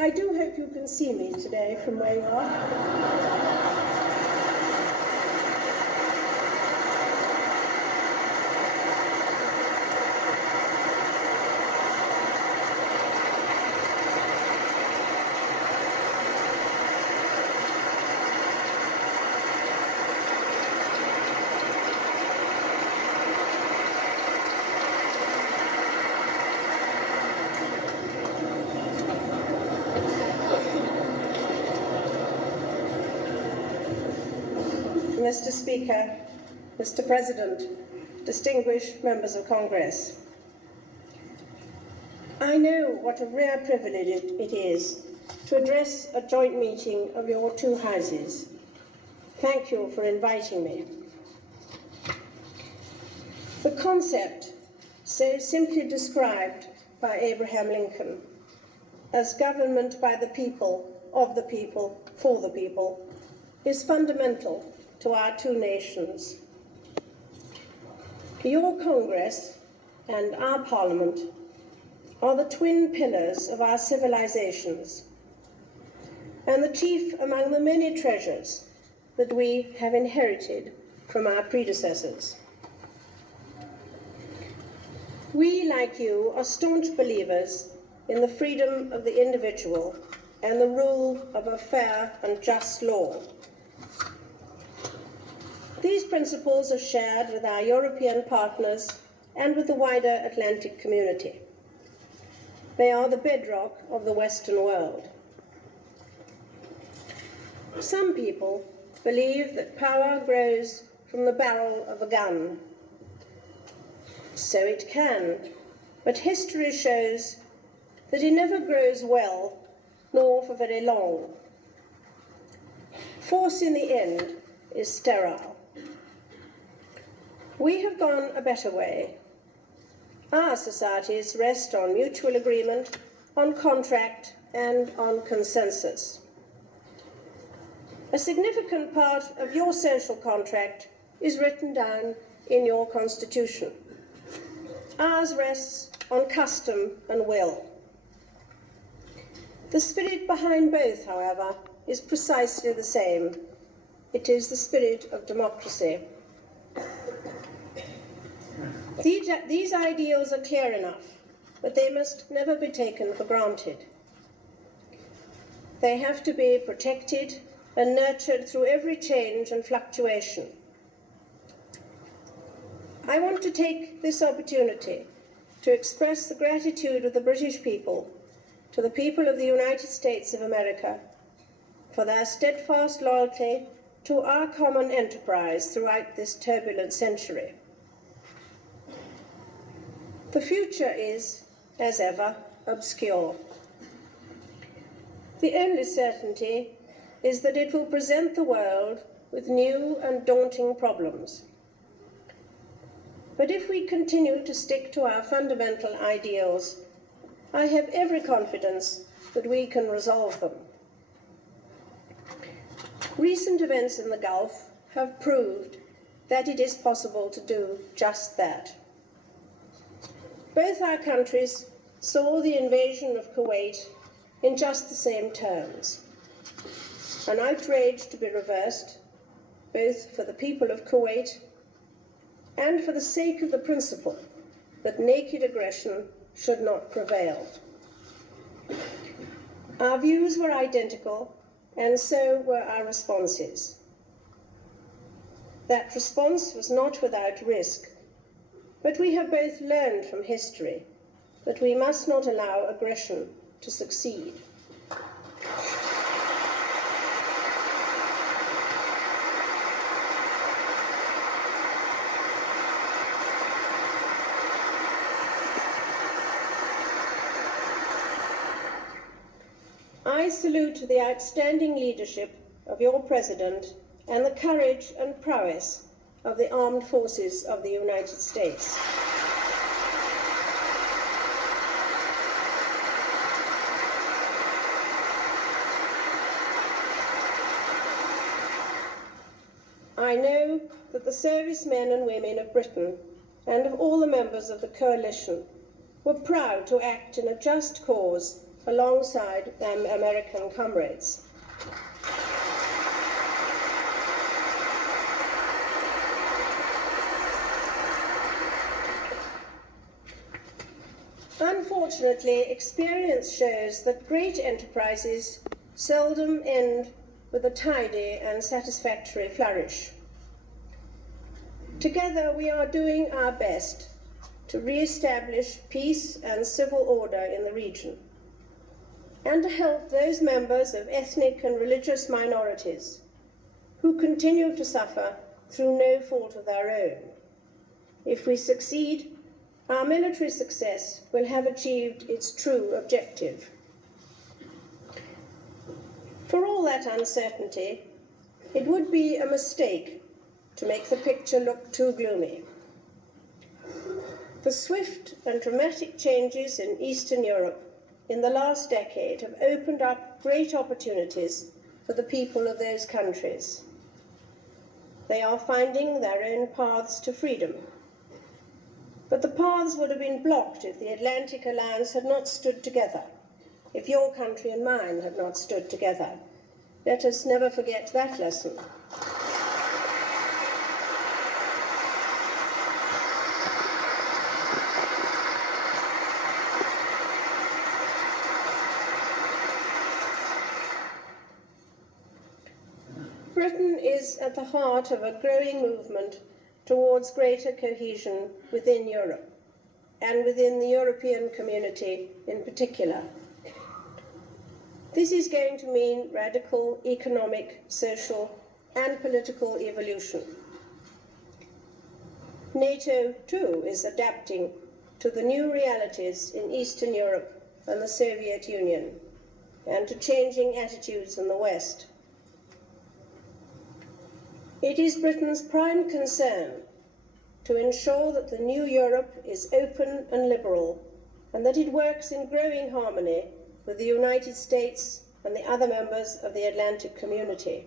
I do hope you can see me today from where you are. Mr. Speaker, Mr. President, distinguished members of Congress, I know what a rare privilege it is to address a joint meeting of your two houses. Thank you for inviting me. The concept, so simply described by Abraham Lincoln, as government by the people, of the people, for the people, is fundamental to our two nations. Your Congress and our Parliament are the twin pillars of our civilizations and the chief among the many treasures that we have inherited from our predecessors. We, like you, are staunch believers in the freedom of the individual and the rule of a fair and just law. These principles are shared with our European partners and with the wider Atlantic community. They are the bedrock of the Western world. Some people believe that power grows from the barrel of a gun. So it can, but history shows that it never grows well, nor for very long. Force in the end is sterile. We have gone a better way. Our societies rest on mutual agreement, on contract, and on consensus. A significant part of your social contract is written down in your constitution. Ours rests on custom and will. The spirit behind both, however, is precisely the same. It is the spirit of democracy. These ideals are clear enough, but they must never be taken for granted. They have to be protected and nurtured through every change and fluctuation. I want to take this opportunity to express the gratitude of the British people to the people of the United States of America for their steadfast loyalty to our common enterprise throughout this turbulent century. The future is, as ever, obscure. The only certainty is that it will present the world with new and daunting problems. But if we continue to stick to our fundamental ideals, I have every confidence that we can resolve them. Recent events in the Gulf have proved that it is possible to do just that. Both our countries saw the invasion of Kuwait in just the same terms. An outrage to be reversed, both for the people of Kuwait and for the sake of the principle that naked aggression should not prevail. Our views were identical, and so were our responses. That response was not without risk, but we have both learned from history that we must not allow aggression to succeed. I salute the outstanding leadership of your President and the courage and prowess of the armed forces of the United States. I know that the servicemen and women of Britain and of all the members of the coalition were proud to act in a just cause alongside American comrades. Unfortunately, experience shows that great enterprises seldom end with a tidy and satisfactory flourish. Together, we are doing our best to re-establish peace and civil order in the region, and to help those members of ethnic and religious minorities who continue to suffer through no fault of their own. If we succeed, our military success will have achieved its true objective. For all that uncertainty, it would be a mistake to make the picture look too gloomy. The swift and dramatic changes in Eastern Europe in the last decade have opened up great opportunities for the people of those countries. They are finding their own paths to freedom. But the paths would have been blocked if the Atlantic Alliance had not stood together, if your country and mine had not stood together. Let us never forget that lesson. Britain is at the heart of a growing movement towards greater cohesion within Europe, and within the European community in particular. This is going to mean radical economic, social, and political evolution. NATO, too, is adapting to the new realities in Eastern Europe and the Soviet Union, and to changing attitudes in the West. It is Britain's prime concern to ensure that the new Europe is open and liberal, and that it works in growing harmony with the United States and the other members of the Atlantic community.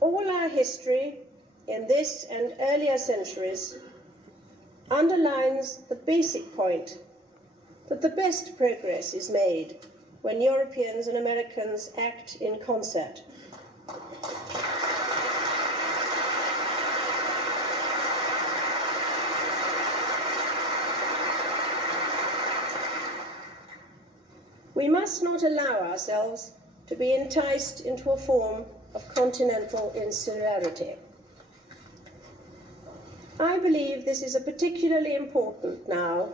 All our history in this and earlier centuries underlines the basic point that the best progress is made when Europeans and Americans act in concert. We must not allow ourselves to be enticed into a form of continental insularity. I believe this is particularly important now,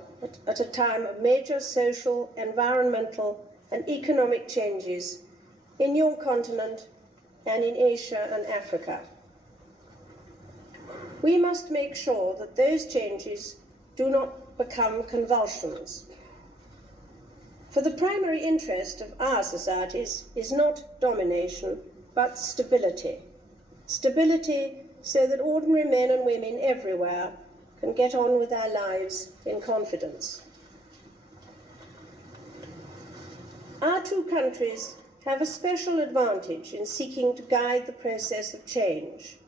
at a time of major social, environmental, and economic changes in your continent and in Asia and Africa. We must make sure that those changes do not become convulsions. For the primary interest of our societies is not domination, but stability. Stability so that ordinary men and women everywhere can get on with their lives in confidence. Our two countries have a special advantage in seeking to guide the process of change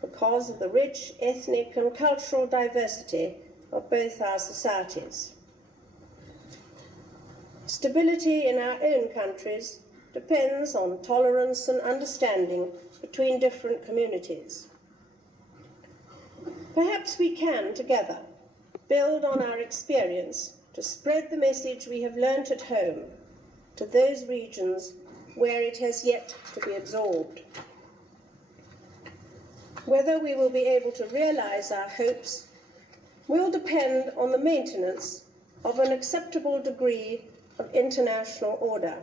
because of the rich ethnic and cultural diversity of both our societies. Stability in our own countries depends on tolerance and understanding between different communities. Perhaps we can, together, build on our experience to spread the message we have learnt at home to those regions where it has yet to be absorbed. Whether we will be able to realize our hopes will depend on the maintenance of an acceptable degree of international order.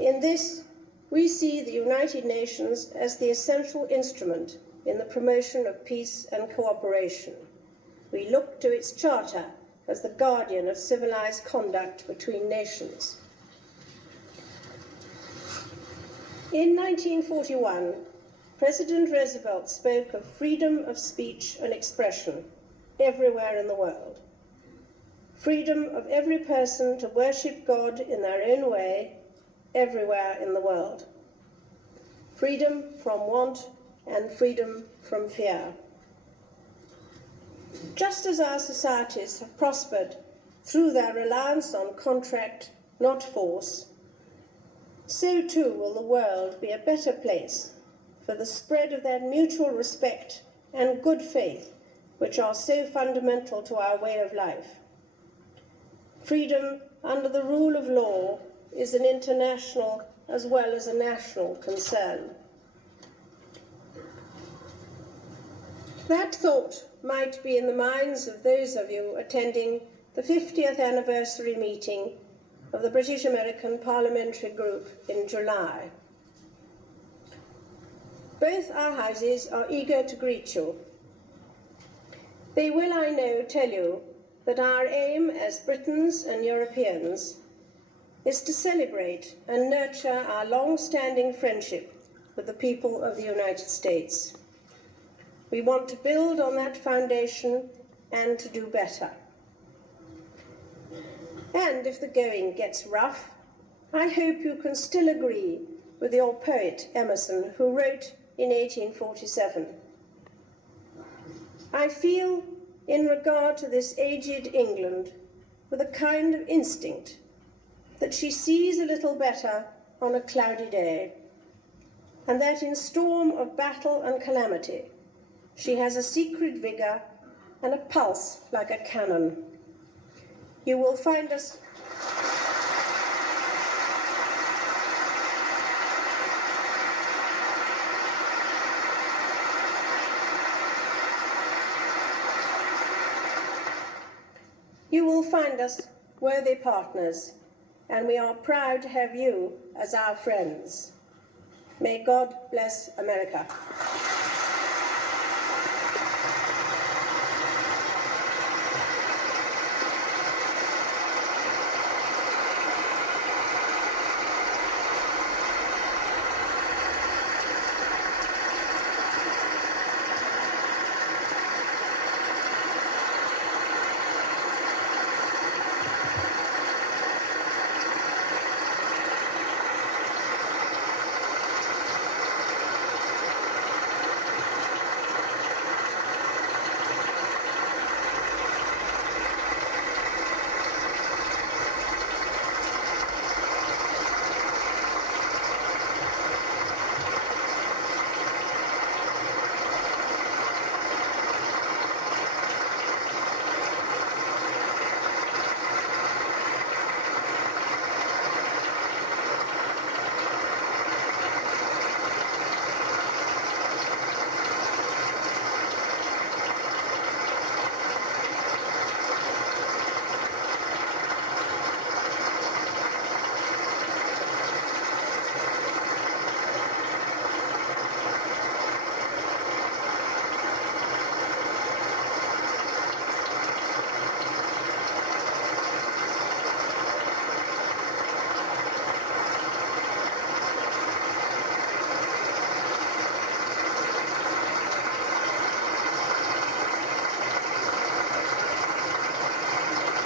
In this, we see the United Nations as the essential instrument in the promotion of peace and cooperation. We look to its charter as the guardian of civilized conduct between nations. In 1941, President Roosevelt spoke of freedom of speech and expression everywhere in the world. Freedom of every person to worship God in their own way, everywhere in the world. Freedom from want and freedom from fear. Just as our societies have prospered through their reliance on contract, not force, so too will the world be a better place for the spread of that mutual respect and good faith which are so fundamental to our way of life. Freedom under the rule of law is an international as well as a national concern. That thought might be in the minds of those of you attending the 50th anniversary meeting of the British American Parliamentary Group in July. Both our houses are eager to greet you. They will, I know, tell you that our aim as Britons and Europeans is to celebrate and nurture our long-standing friendship with the people of the United States. We want to build on that foundation and to do better. And if the going gets rough, I hope you can still agree with your poet Emerson, who wrote in 1847, "I feel, in regard to this aged England, with a kind of instinct, that she sees a little better on a cloudy day, and that in storm of battle and calamity, she has a secret vigour and a pulse like a cannon. You will find us worthy partners, and we are proud to have you as our friends. May God bless America."